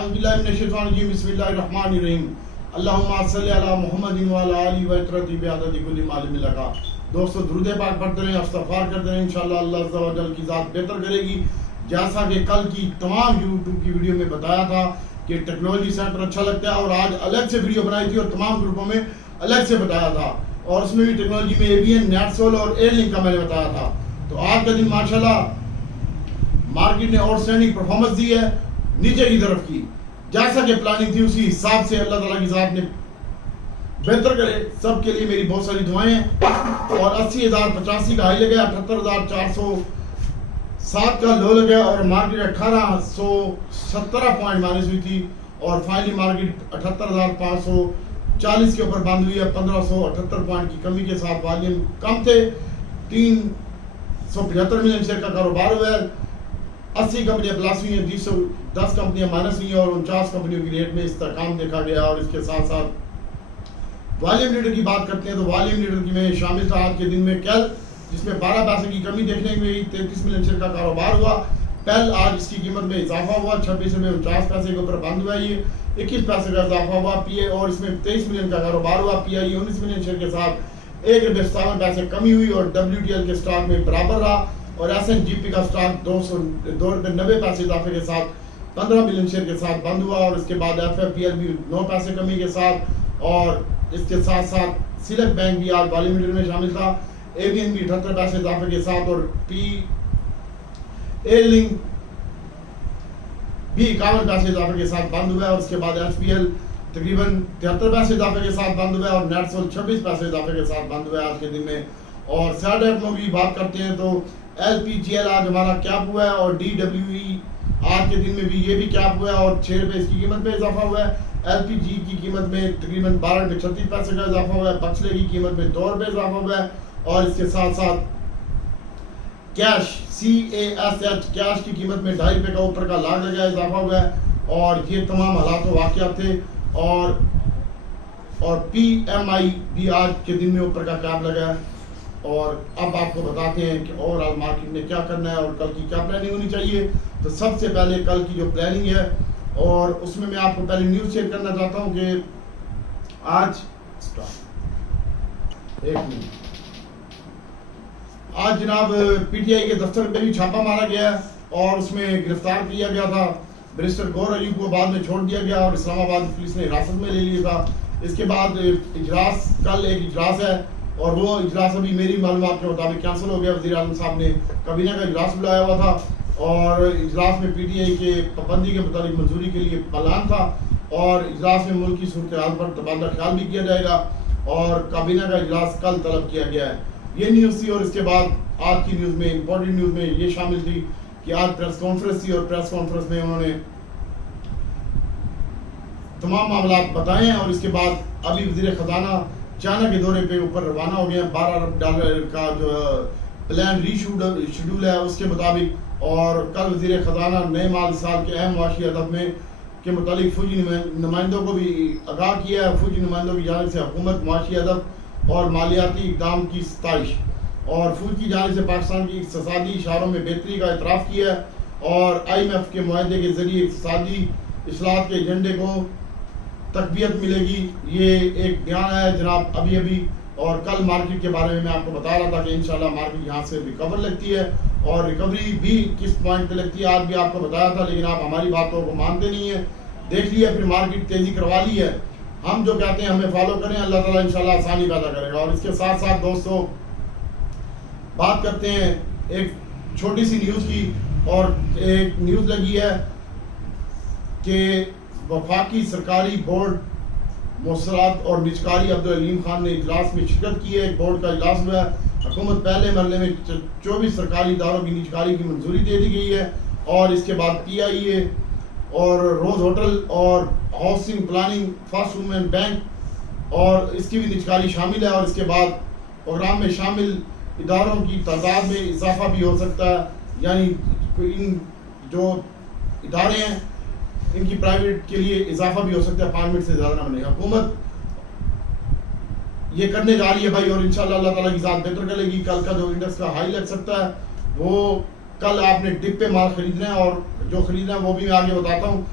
बिस्मिल्लाहिर्रहमानिर्रहीम अल्लाहुम्मा सल्ली अला मुहम्मदिन व अला आलिहि व इत्रति बिअददि कुल्ली मालिम लका। दोस्तों दुरूद पाक पढ़ते रहें, इस्तग़फ़ार करते रहें, इंशाअल्लाह अल्लाह अज़्ज़ा व जल की ज़ात बेहतर करेगी। जैसा कि कल की तमाम यूट्यूब की वीडियो में बताया था कि टेक्नोलॉजी सेंटर अच्छा लगता है, और आज अलग से वीडियो बनाई थी और तमाम ग्रुपों में अलग से बताया था, और उसमें भी टेक्नोलॉजी में एवीएन, नेटसोल और एयरलिंक का मैंने बताया था। तो आज का दिन माशाल्लाह मार्केट ने आउटस्टैंडिंग परफॉर्मेंस दी है नीचे की तरफ की, जैसा कि प्लानिंग थी उसी हिसाब से अल्लाह ताला की ज़ात ने बेहतर करे। सबके लिए मेरी बहुत सारी दुआएं हैं। और 80,085 का हाई लगा, 78,407 का लो लगा, और मार्केट 1817 पॉइंट माइनस हुई थी, और फाइनली मार्केट 78,540 के ऊपर बंद हुई है। 1578 पॉइंट की कमी के साथ वॉल्यूम कम थे। 375 मिलियन शेयर का कारोबार हुआ है। 80 कंपनियां प्लस हुई हैं, 210 कंपनियां माइनस हुई हैं, और 49 कंपनियों की रेट में इस्तेकाम देखा गया। और इसके साथ साथ वॉल्यूम लीडर की बात करते हैं तो वॉल्यूम लीडर की में शामिल था आज के दिन में कैल, जिसमें 12 पैसे की कमी देखने को मिली। 33 मिलियन शेयर का कारोबार हुआ। पेल आज इसकी कीमत में इजाफा हुआ, 26 रुपये 49 पैसे के ऊपर बंद हुआ। ये 21 पैसे का इजाफा हुआ। पीए और इसमें 23 मिलियन का कारोबार हुआ। पीआई 19 मिलियन शेयर के साथ 1 रुपये 57 पैसे कमी हुई, और WTL के स्टॉक में बराबर रहा, और SNGP का स्टॉक 202 रुपये 90 पैसे इजाफे के साथ 15 मिलियन शेयर के साथ बंद हुआ। और इसके बाद FFPL भी 9 पैसे कमी के साथ, और इसके साथ साथ सिलेक्ट बैंक भी आज वॉल्यूम लीडर में शामिल था। एवीएन भी 78 पैसे इजाफे के साथ, और एयरलिंक भी 51 पैसे इजाफे के साथ बंद हुआ है। और उसके बाद FPL तकरीबन 73 पैसे इजाफे के साथ बंद हुआ है, और नेटसोल 26 पैसे इजाफे के साथ बंद हुआ है आज के दिन में। और सैड में भी बात करते हैं तो LPGL आज हमारा कैप हुआ है, और DWE आज के दिन में भी ये भी कैप हुआ है, और 6 रुपये इसकी कीमत में इजाफा हुआ है। LPG की कीमत में तकरीबन 12 रुपये 36 पैसे का इजाफा हुआ है। बक्सले की कीमत में 2 रुपये इजाफा हुआ है। और इसके साथ साथ कैश CASH कैश की कीमत में 2.5 रुपये का ऊपर का लाग लगा इजाफा हुआ है। और ये तमाम हालात वाक़यात थे। और PMI भी आज के दिन में ऊपर का कैप लगा है। और अब आपको बताते हैं कि ओवरऑल मार्केट में क्या करना है और कल की क्या प्लानिंग होनी चाहिए। तो सबसे पहले कल की जो प्लानिंग है, और उसमें मैं आपको पहले न्यूज़ शेयर करना चाहता हूं कि आज जनाब PTI के दफ्तर पे भी छापा मारा गया है, और उसमें गिरफ्तार किया गया था बैरिस्टर गौर अयूब को, बाद में छोड़ दिया गया, और इस्लामाबाद पुलिस ने हिरासत में ले लिया था। इसके बाद इजलास, कल एक इजलास है, और वो इजलास अभी मेरी मालूमात के मुताबिक कैंसिल हो गया। वज़ीर आज़म साहब ने काबीना का इजलास बुलाया हुआ था, और इजलास में PTI के पाबंदी के मुताबिक मंजूरी के लिए ऐलान था, और इजलास में मुल्क की सूरत हाल पर तबादला ख्याल भी किया जाएगा, और काबीना का इजलास कल तलब किया गया है। ये न्यूज़ थी। और इसके बाद आज की न्यूज़ में, इंपॉर्टेंट न्यूज़ में ये शामिल थी कि आज प्रेस कॉन्फ्रेंस थी, और प्रेस कॉन्फ्रेंस में उन्होंने तमाम मामला बताए हैं। और इसके बाद अभी वज़ीर ख़जाना चाइना के दौरे पे ऊपर रवाना हो गया। $12 अरब का जो प्लान रीशेड्यूल है उसके मुताबिक। और कल वज़ीर ख़जाना नए माल साल के अहम माशी अहदफ में के मुतालिक फौजी नुमाइंदों को भी आगाह किया है। फौजी नुमाइंदों की जानिब से हुकूमत माशी अहदफ और मालियाती इक़दाम की सताइश, और फौज की जानिब से पाकिस्तान की इक़्तिसादी इशारों में बेहतरी का एतराफ़ किया है, और IMF के मुआहदे के ज़रिए इक़्तिसादी इस्लाहत के एजेंडे को तक़वियत मिलेगी। ये एक बयान है जनाब अभी। और कल मार्केट के बारे में मैं आपको बता रहा था कि इंशाल्लाह मार्केट यहाँ से रिकवर लगती है, और रिकवरी भी किस पॉइंट पे लगती है आज भी आपको बताया था, लेकिन आप हमारी बातों को मानते नहीं है। देख लिया, फिर मार्केट तेज़ी करवा ली है। हम जो कहते हैं हमें फॉलो करें, अल्लाह ताला इंशाल्लाह आसानी पैदा करेगा। और इसके साथ साथ दोस्तों बात करते हैं एक छोटी सी न्यूज़ की। और एक न्यूज़ लगी है कि वफाकी सरकारी बोर्ड मौसलात और निजकारी अब्दुल अलीम खान ने इजलास में शिरकत की है। एक बोर्ड का इजलास हुआ है। हुकूमत पहले मरहले में 24 सरकारी इदारों की निजकारी की मंजूरी दे दी गई है, और इसके बाद PIA और रोज होटल और housing planning, first women bank और इसकी भी निजकारी शामिल है। और इसके बाद प्रोग्राम में शामिल इदारों की तादाद में इजाफा भी हो सकता है, यानी इन जो इदारे हैं इनकी प्राइवेट के लिए इजाफा भी हो सकता है, 5 मिनट से ज़्यादा ना बने। हुकूमत ये करने जा रही है भाई, और इंशाल्लाह अल्लाह ताला की ज़ात बेहतर करेगी। कल का जो इंडेक्स का हाई लग सकता है, वो कल आपने डिप पे माल खरीदना है, और जो खरीदना है वो भी मैं आगे बताता हूँ।